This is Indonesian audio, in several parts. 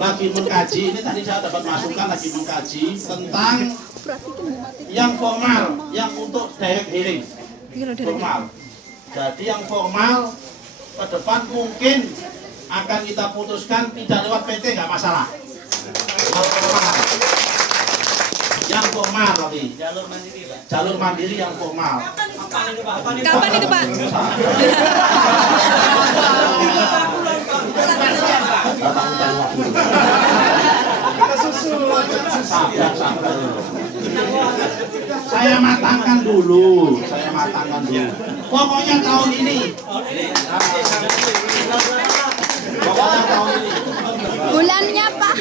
lagi mengkaji, ini tadi saya dapat masukan lagi mengkaji tentang yang formal, yang untuk direct hearing formal. Jadi yang formal ke depan mungkin akan kita putuskan tidak lewat PT, nggak masalah. Yang formal tadi, jalur mandiri yang formal. Kapan itu Pak? Saya matangkan dulu. Pokoknya tahun ini. Bulannya Pak?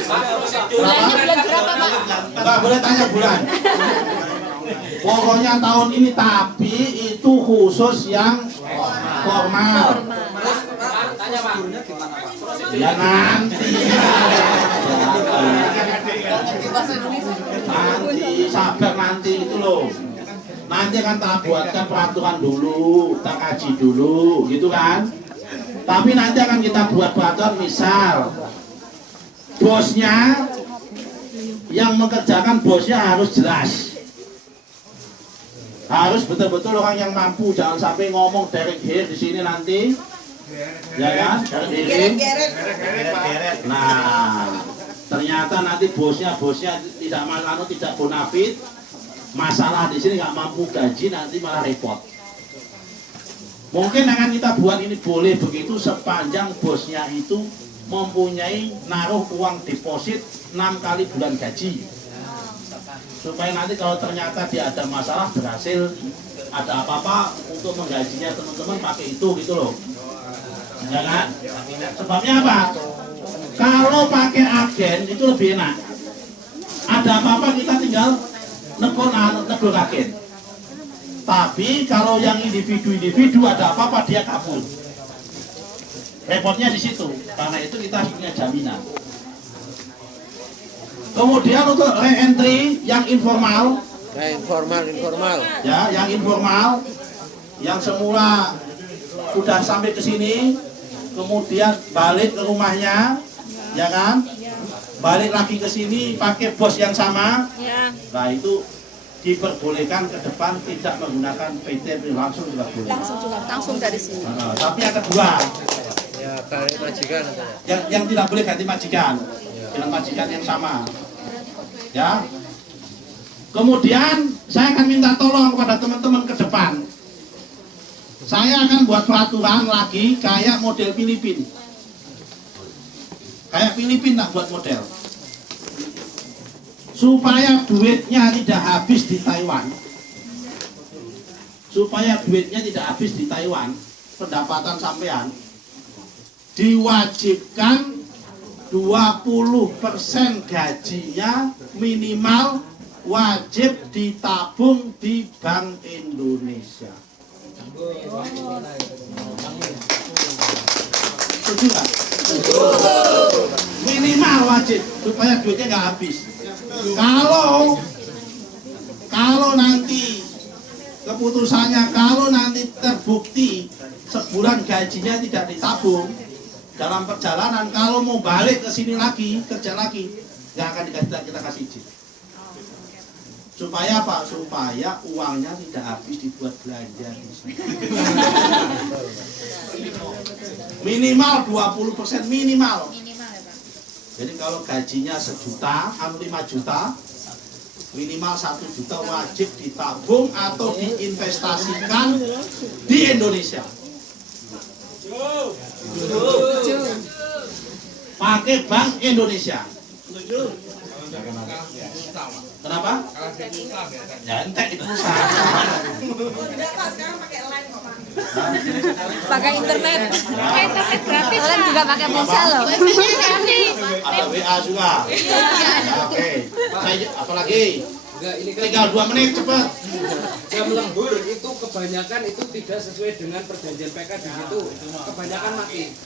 Bulannya bulan berapa Pak? Nggak boleh tanya bulan. Pokoknya tahun ini, tapi itu khusus yang formal. Tanya Pak. Ya nanti sabar nanti itu loh. Nanti akan kita buatkan peraturan dulu, kita kaji dulu, gitu kan? Tapi nanti akan kita buat peraturan, misal bosnya yang mengerjakan bosnya harus jelas. Harus betul-betul orang yang mampu, jangan sampai ngomong direct here di sini nanti. Ya kan? Nah, ternyata nanti bosnya tidak malah tidak bonafit, masalah di sini nggak mampu gaji, nanti malah repot. Mungkin akan kita buat ini boleh begitu sepanjang bosnya itu mempunyai naruh uang deposit 6 kali bulan gaji, supaya nanti kalau ternyata dia ada masalah berhasil ada apa-apa untuk menggajinya teman-teman pakai itu gitu loh. Ya kan? Sebabnya apa? Kalau pakai agen itu lebih enak. Ada apa-apa kita tinggal negor agen. Tapi kalau yang individu ada apa-apa dia kabur. Repotnya di situ. Karena itu kita harus punya jaminan. Kemudian untuk re-entry yang informal. Ya, yang informal, yang semula sudah sampai ke sini, kemudian balik ke rumahnya, ya kan? Balik lagi ke sini pakai bos yang sama. Nah itu diperbolehkan ke depan tidak menggunakan PT, langsung juga boleh. Langsung dari sini. Nah, tapi yang kedua, ya ganti majikan. Yang tidak boleh ganti majikan, dengan majikan yang sama. Ya. Kemudian saya akan minta tolong kepada teman-teman ke depan. Saya akan buat peraturan lagi kayak model Filipina. Kayak Filipina buat model. Supaya duitnya tidak habis di Taiwan. Supaya duitnya tidak habis di Taiwan, pendapatan sampean diwajibkan 20% gajinya minimal wajib ditabung di Bank Indonesia. Setuju nggak? Minimal wajib supaya duitnya nggak habis. Kalau nanti keputusannya, kalau nanti terbukti sebulan gajinya tidak ditabung dalam perjalanan, kalau mau balik ke sini lagi kerja lagi, nggak akan kita kasih izin. Supaya apa? Supaya uangnya tidak habis dibuat belanja. Minimal 20% minimal. Jadi kalau gajinya 1 juta, 5 juta, minimal 1 juta wajib ditabung atau diinvestasikan di Indonesia. Pakai Bank Indonesia. Kenapa? Ya entek itu usaha. Pakai internet. Pakai internet gratis. Kalian juga pakai ponsel loh. Ada WA juga. Oke. Saya apalagi? Tinggal 2 menit cepat. Jam lembur itu kebanyakan itu tidak sesuai dengan perjanjian PK di situ. Kebanyakan mati.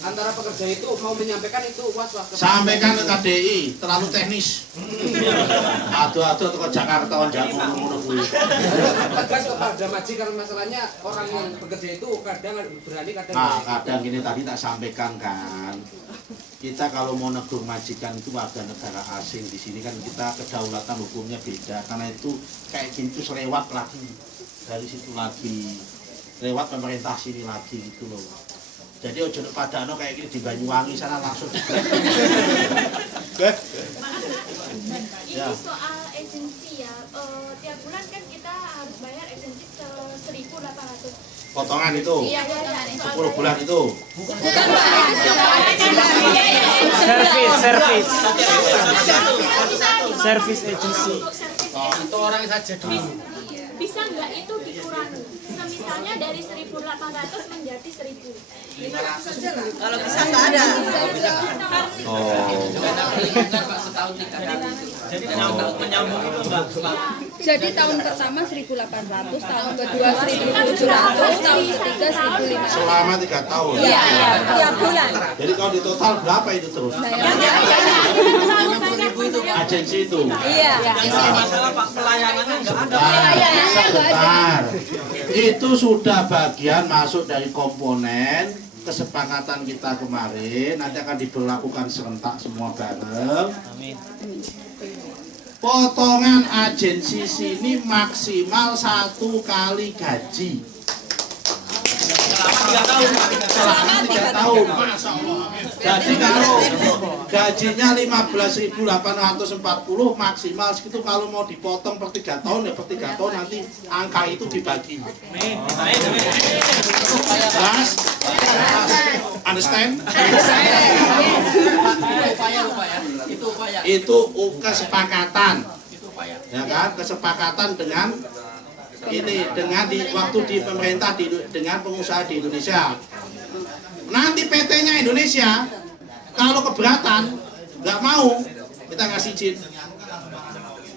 Antara pekerja itu mau menyampaikan itu was-was. Sampaikan ke KDI, terlalu teknis. Aduh-aduh ke Jakarta jangan ngomong kuwi. Tegas kepada majikan, masalahnya orang yang bekerja itu kadang berani kadang. Nah, kadang ini tadi tak sampaikan kan. kita kalau mau negur majikan itu warga negara asing, di sini kan kita kedaulatan hukumnya beda, karena itu kayak gini tuh selewat lagi dari situ lagi, lewat pemerintah sini lagi gitu loh. Jadi ojo pada kayak gini di Banyuwangi sana langsung. Ini soal agensi ya, tiap bulan kan kita harus bayar agensi 1.800. Potongan itu, Iya, 10 bulan itu. Service agency. Satu orang saja dulu. Bisa nggak itu dikurangi? Misalnya dari 1.800 menjadi 1.000. Kalau bisa nggak ada. Oh. Setahun 3 kali. Jadi menyambung itu Mbak. Jadi tahun pertama 1.800, tahun kedua 1.700, tahun ketiga 1.500. Selama 3 tahun. Iya, tiap bulan. Jadi kalau di total berapa itu terus? Agensi itu. Iya. Masalah Pak pelayanannya nggak ada. Sebentar. Itu sudah bagian masuk dari komponen kesepakatan kita kemarin. Nanti akan diberlakukan serentak semua bareng. Amin. Potongan agensi sini maksimal 1 kali gaji. Selama 3 tahun. Jadi kalau gajinya 15.840 maksimal segitu, kalau mau dipotong per 3 tahun ya per 3 tahun nanti angka itu dibagi. Jelas? Understand? Itu kesepakatan. Ya kan? Kesepakatan dengan ini, dengan waktu di pemerintah dengan pengusaha di Indonesia. Nanti PT-nya Indonesia kalau keberatan nggak mau, kita ngasih izin.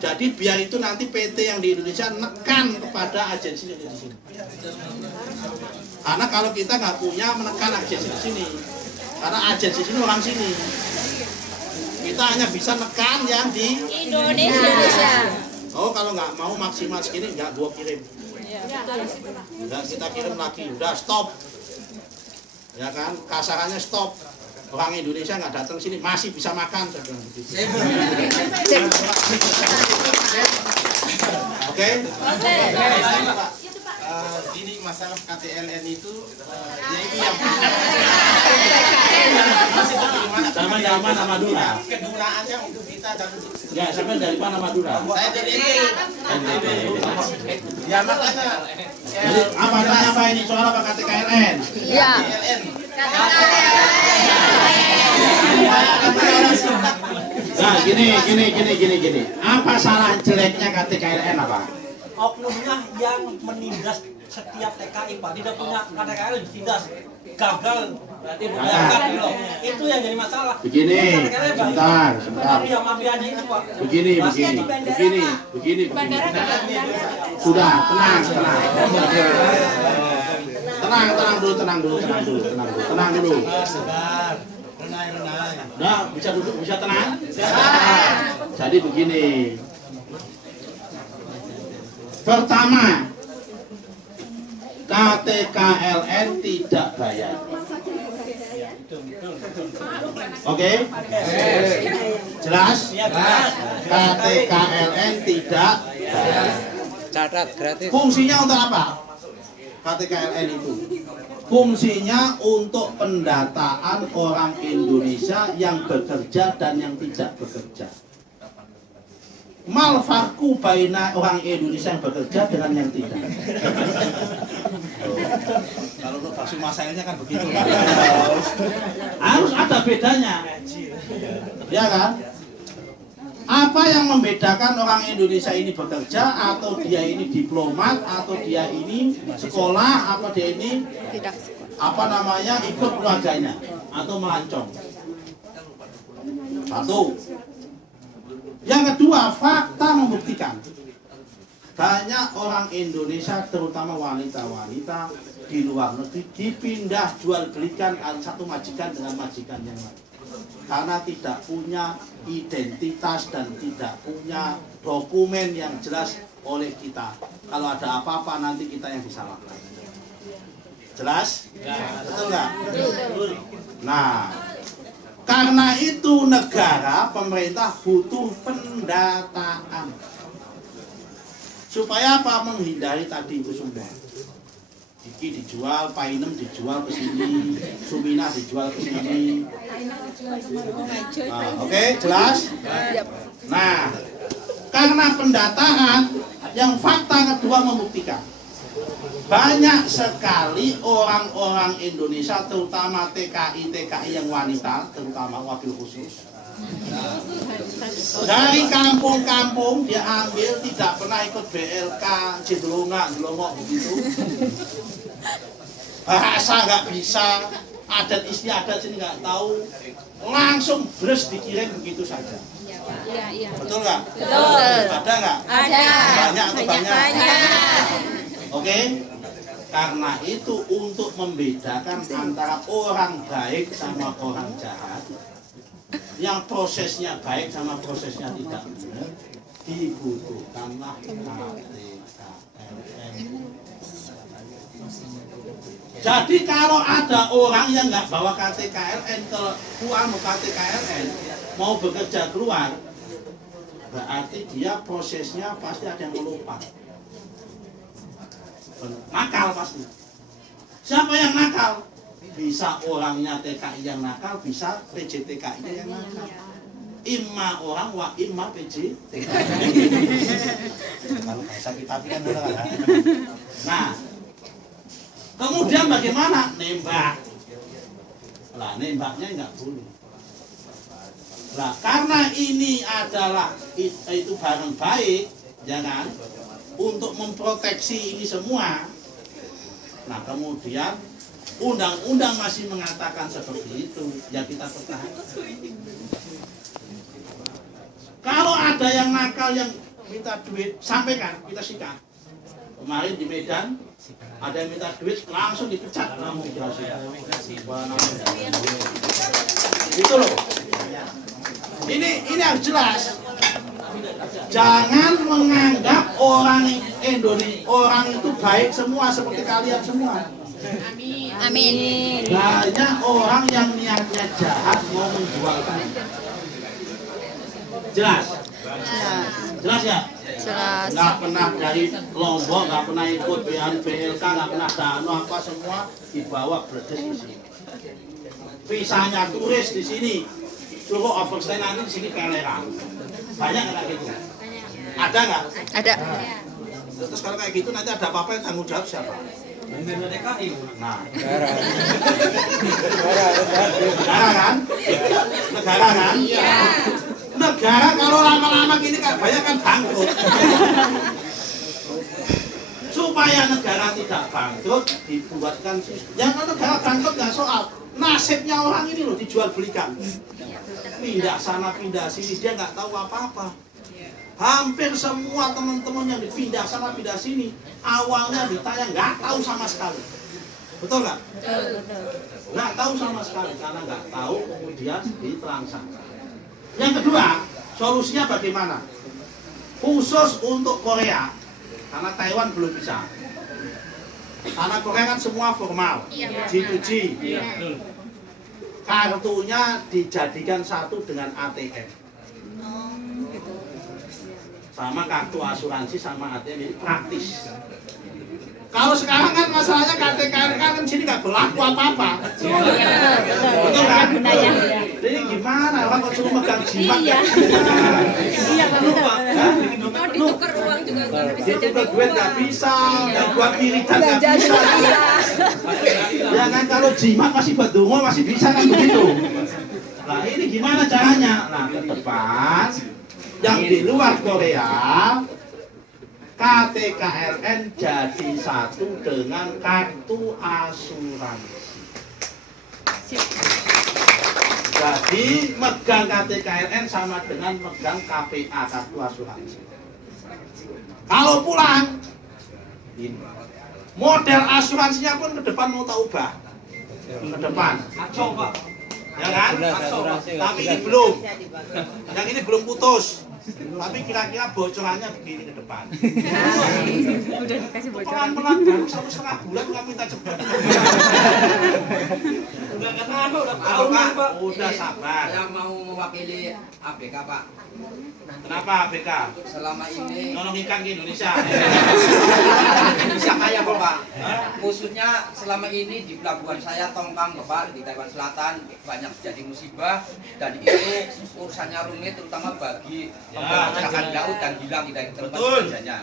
Jadi biar itu nanti PT yang di Indonesia nekan kepada agensi di sini. Karena kalau kita nggak punya menekan agensi di sini, karena agensi sini orang sini. Kita hanya bisa nekan yang di Indonesia. Oh, kalau nggak mau maksimal segini nggak gua kirim. Nggak kita kirim lagi, udah stop. Ya kan, kasarannya stop. Orang Indonesia nggak datang sini masih bisa makan. Oke? Ini masalah KTLN itu ya itu yang Sama Madura. kegunaannya untuk kita dan Ya, sampai dari mana Madura? saya dari ya makanya Jadi apa tanya apa ini soal apa KTKLN? Iya. KTLN Nah, gini. Apa salah jeleknya KTKLN apa? Oknumnya yang menindas setiap TKI Pak, tidak punya KTKL ditindas, gagal berarti bukan loh. Itu yang jadi masalah. Begini, sebentar. Mafianya itu Pak. Begini. Sudah, tenang dulu. Nah, bisa duduk, bisa tenang. Jadi begini. Pertama, KTKLN tidak bayar. Oke? Jelas? KTKLN tidak bayar. Catat gratis. Fungsinya untuk apa? KTKLN itu fungsinya untuk pendataan orang Indonesia yang bekerja dan yang tidak bekerja. Mal farku baina orang Indonesia yang bekerja dengan yang tidak. Kalau untuk vaksin masalahnya kan begitu. Harus ada bedanya. Ya kan? Apa yang membedakan orang Indonesia ini bekerja atau dia ini diplomat atau dia ini sekolah atau dia ini apa namanya ikut keluarganya atau melancong? Satu. Yang kedua, fakta membuktikan banyak orang Indonesia terutama wanita-wanita di luar negeri dipindah jual belikan satu majikan dengan majikan yang lain karena tidak punya identitas dan tidak punya dokumen yang jelas oleh kita. Kalau ada apa-apa nanti kita yang disalahkan. Jelas? Betul nggak? Nah, Karena itu negara, pemerintah butuh pendataan. Supaya apa? Menghindari tadi itu semua. Iki dijual, Painem dijual ke sini, Sumina dijual ke sini. Oke, jelas? Nah, karena pendataan, yang fakta kedua membuktikan banyak sekali orang-orang Indonesia, terutama TKI yang wanita, terutama wabil khusus, dari kampung-kampung dia ambil, tidak pernah ikut BLK, jelongak begitu, bahasa nggak bisa, adat istiadat sini nggak tahu, langsung bres dikirim begitu saja. Iya. Betul nggak? Betul. Ada nggak? Ada. Banyak atau banyak? Banyak. Oke? Karena itu untuk membedakan antara orang baik sama orang jahat, yang prosesnya baik sama prosesnya tidak benar, dibutuhkanlah KTKLN. Jadi kalau ada orang yang nggak bawa KTKLN ke KTKLN mau bekerja keluar, berarti dia prosesnya pasti ada yang melupa. Nakal pasti. Siapa yang nakal? Bisa orangnya TKI yang nakal, bisa PJTKI yang nakal. Imma orang wa imma PJTKI. Kalau bahasa kita kan. Nah, kemudian bagaimana? Nembak. Lah nembaknya nggak boleh. Lah karena ini adalah itu barang baik, jangan untuk memproteksi ini semua. Nah kemudian undang-undang masih mengatakan seperti itu, ya kita pertahankan. Kalau ada yang nakal yang minta duit, sampaikan, kita sikat. Kemarin di Medan ada yang minta duit, langsung dipecat. Gitu loh. Ini harus jelas. Jangan menganggap orang Indonesia, orang itu baik semua seperti kalian semua. Amin. Banyak orang yang niatnya jahat mau menjual. Jelas? Jelas ya? Jelas. Nggak pernah dari Lombok, nggak pernah ikut BLK, nggak pernah dano apa semua dibawa berdes di sini. Visanya turis di sini, suruh overstay nanti di sini peleran. Banyak nggak gitu? Ada nggak? Ada. Terus kalau kayak gitu nanti ada apa-apa yang tanggung jawab siapa? Nah, negara kan? Negara kan? Iya. Negara kalau lama-lama gini kan banyak kan bangkrut. Supaya negara tidak bangkrut dibuatkan sistem. Ya kalau negara bangkrut nggak soal. Nasibnya orang ini loh dijual belikan. Pindah sana pindah sini dia nggak tahu apa-apa. Hampir semua teman-teman yang dipindah sana pindah sini awalnya ditanya nggak tahu sama sekali. Betul nggak? Nggak tahu sama sekali karena nggak tahu kemudian diterangsang. Yang kedua, solusinya bagaimana? Khusus untuk Korea, karena Taiwan belum bisa. Karena Korea kan semua formal, G2G. Kartunya dijadikan satu dengan ATM. Sama kartu asuransi sama ATM ini praktis. Kalau sekarang kan masalahnya KTKLN kan sini nggak berlaku apa-apa. Betul kan? Jadi gimana? Orang kok cuma megang jimat ya? Iya, Ditukar uang juga ditukar duit nggak bisa, nggak buat wiridan nggak bisa. Ya kan kalau jimat masih berdungo masih bisa kan begitu. Nah ini gimana caranya? Nah ke depan yang di luar Korea KTKLN jadi satu dengan kartu asuransi. Jadi megang KTKLN sama dengan megang KPA, kartu asuransi. Kalau pulang, ini model asuransinya pun ke depan mau tak ubah. Ke depan. Ya kan? Tapi ini belum. Yang ini belum putus. Tapi kira-kira bocorannya begini ke depan. Udah dikasih bocoran. Pelan-pelan baru 1,5 bulan nggak minta cepat. Udah kenal, udah Halo, tahu Pak. Pak. Udah sabar. Saya mau mewakili ABK, Pak. Kenapa BK? Selama ini Nolong ikan ke Indonesia. Indonesia kaya, Bapak. Khususnya selama ini di pelabuhan saya Tongkang, Bapak, di Taiwan Selatan banyak terjadi musibah dan itu urusannya rumit terutama bagi masyarakat laut dan hilang di tempat kerjanya.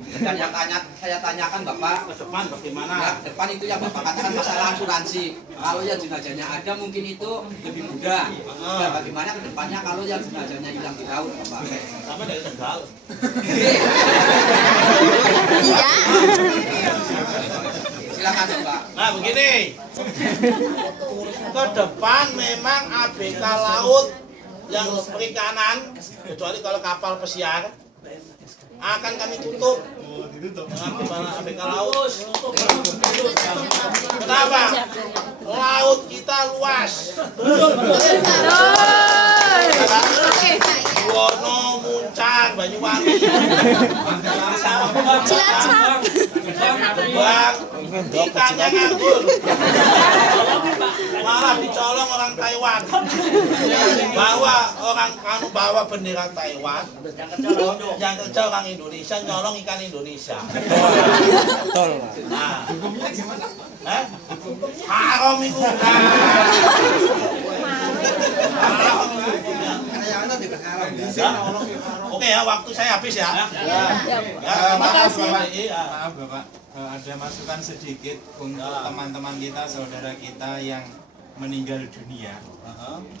Dan yang saya tanyakan Bapak, Ke depan ya, bagaimana? depan itu yang Bapak katakan masalah asuransi. Kalau yang jenazahnya ada mungkin itu lebih mudah. Dan bagaimana ke depannya kalau yang jenazahnya hilang di laut, Bapak? Sama dari Tegal. Silakan, Bapak. Nah begini, ke depan memang ABK laut yang perikanan, kecuali kalau kapal pesiar, akan kami tutup. ABK laut. Kenapa? Laut kita luas. Wono, Muncang, Banyuwangi, Cilacap. Bang, ikannya nganggur. Malah dicolong orang Taiwan. Bawa bendera Taiwan. Yang kerja orang Indonesia nyolong ikan Indonesia. Betul. Nah, haram itu. Haram itu. Oke ya, waktu saya habis ya. Maaf Bapak. Maaf Bapak, ada masukan sedikit untuk teman-teman kita, saudara kita yang meninggal dunia.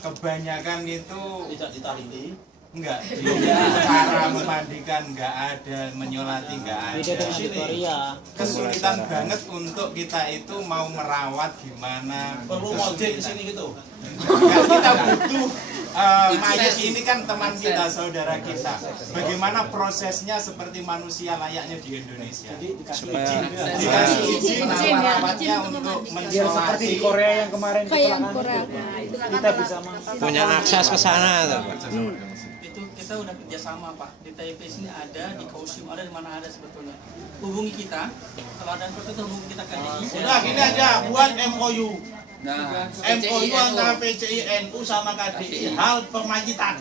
Kebanyakan itu Tidak ditahlili. enggak, cara memandikan enggak ada, menyolati enggak ada. Kesulitan banget untuk kita itu mau merawat gimana. Perlu model di sini gitu. Enggak, kita butuh mayat ini kan teman kita, saudara kita. Bagaimana prosesnya seperti manusia layaknya di Indonesia. Dikasih izin merawatnya untuk mensolati. Di Korea yang kemarin Kayak yang Korea. kita bisa Punya akses ke sana tuh. Itu kita udah kerjasama Pak, di Taipei sini ada, di Kaohsiung ada, di mana ada sebetulnya. Hubungi kita, kalau ada seperti itu hubungi kita KDI. Udah gini aja, buat MOU. Nah, MOU antara PCI NU sama KDI hal pemajitan.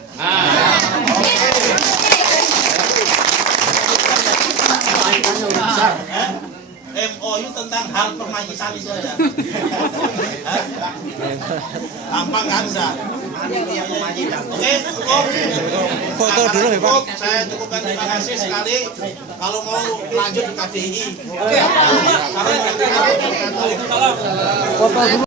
MOU tentang hal permajitan itu aja. Gampang kan Sa? Oke, cukup. Foto dulu ya Pak. Cukup, saya cukupkan, terima kasih sekali. Kalau mau lanjut ke KDI. Oke. Kalau mau